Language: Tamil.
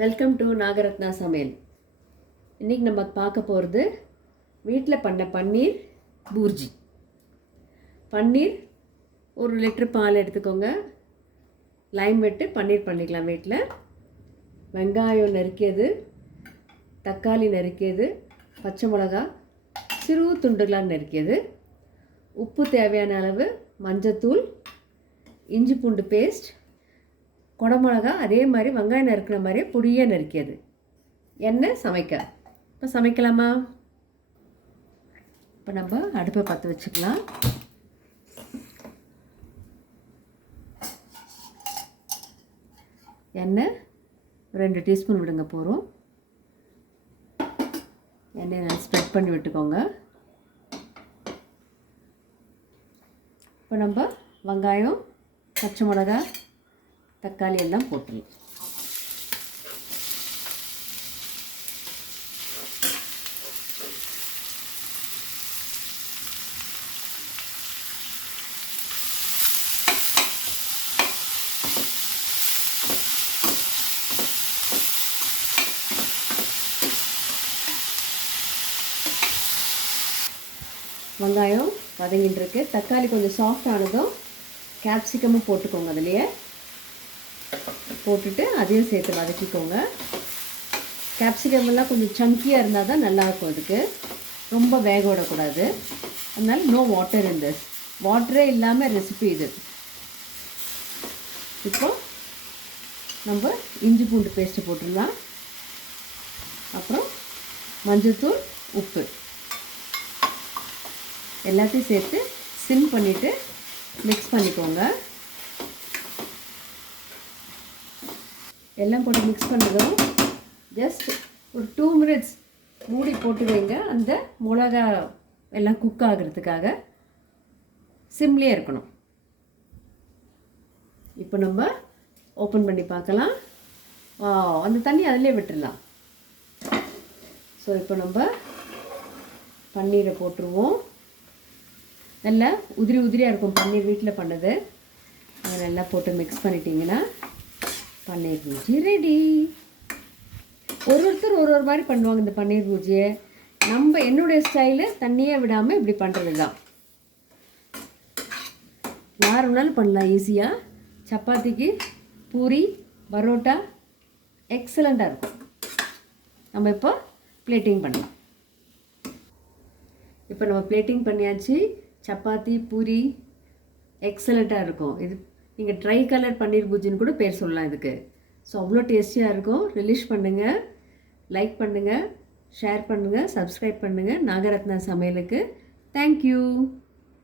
வெல்கம் டு நாகரத்னா சமையல். இன்றைக்கி நம்ம பார்க்க போகிறது வீட்டில் பண்ண பன்னீர் பூர்ஜி. பன்னீர் 1 லிட்டர் பால் எடுத்துக்கோங்க. லைம் விட்டு பன்னீர் பண்ணிக்கலாம் வீட்டில். வெங்காயம் நறுக்கியது, தக்காளி நறுக்கியது, பச்சை மிளகா சிறு துண்டுகளாக நறுக்கியது, உப்பு தேவையான அளவு, மஞ்சத்தூள், இஞ்சி பூண்டு பேஸ்ட், குடமிளகா அதே மாதிரி வெங்காயம் நறுக்கிற மாதிரியே பொடியாக நறுக்கியது. எண்ணெய் சமைக்க. இப்போ சமைக்கலாமா? இப்போ நம்ம அடுப்பை பற்ற வச்சுக்கலாம். எண்ணெய் 2 டீஸ்பூன் விடுங்க போகிறோம். எண்ணெயை நல்லா ஸ்ப்ரெட் பண்ணி விட்டுக்கோங்க. இப்போ நம்ம வெங்காயம், பச்சை மிளகா, தக்காளி எல்லாம் போட்டுடலாம். வெங்காயம் வதங்கிட்டு இருக்கு. தக்காளி கொஞ்சம் சாஃப்ட் ஆனதும் கேப்சிகமும் போட்டுக்கோங்க. அதுலேயே போட்டுட்டு அதையும் சேர்த்து வதக்கிக்கோங்க. கேப்சிகம் எல்லாம் கொஞ்சம் சங்கியாக இருந்தால் தான் நல்லாயிருக்கும். அதுக்கு ரொம்ப வேக விடக்கூடாது. அதனால் நோ வாட்டர் இன் திஸ். வாட்டரே இல்லாமல் ரெசிபி இது. இப்போ நம்ம இஞ்சி பூண்டு பேஸ்ட்டு போட்டுடலாம். அப்புறம் மஞ்சள்தூள், உப்பு எல்லாத்தையும் சேர்த்து சிம் பண்ணிவிட்டு மிக்ஸ் பண்ணிக்கோங்க. எல்லாம் போட்டு மிக்ஸ் பண்ணதும் ஜஸ்ட் ஒரு 2 மினிட்ஸ் மூடி போட்டு வைங்க. அந்த மிளகா எல்லாம் குக் ஆகிறதுக்காக சிம்லேயே இருக்கணும். இப்போ நம்ம ஓப்பன் பண்ணி பார்க்கலாம். அந்த தண்ணி அதிலே விட்டுடலாம். ஸோ இப்போ நம்ம பன்னீரை போட்டுருவோம். நல்லா உதிரி உதிரியாக இருக்கும் பன்னீர் வீட்டில் பண்ணது. அதை நல்லா போட்டு மிக்ஸ் பண்ணிட்டீங்கன்னா பன்னீர் பூஜி ரெடி. ஒருத்தர் ஒரு மாதிரி பண்ணுவாங்க இந்த பன்னீர் பூஜியை. என்னுடைய ஸ்டைலு தண்ணியே விடாமல் இப்படி பண்ணுறது தான். யார் வேணாலும் பண்ணலாம் ஈஸியாக. சப்பாத்திக்கு, பூரி, பரோட்டா எக்ஸலண்ட்டாக இருக்கும். நம்ம இப்போ பிளேட்டிங் பண்ணலாம். இப்போ நம்ம பிளேட்டிங் பண்ணியாச்சு. சப்பாத்தி, பூரி எக்ஸலண்ட்டாக இருக்கும். இது நீங்கள் ட்ரை கலர் பன்னீர் பூஜின்னு கூட பேர் சொல்லலாம் இதுக்கு. ஸோ அவ்வளோ டேஸ்டியாக இருக்கும். ரிலீஸ் பண்ணுங்கள், லைக் பண்ணுங்கள், ஷேர் பண்ணுங்கள், சப்ஸ்கிரைப் பண்ணுங்கள் நாகரத்னா சமையலுக்கு. தேங்க்யூ.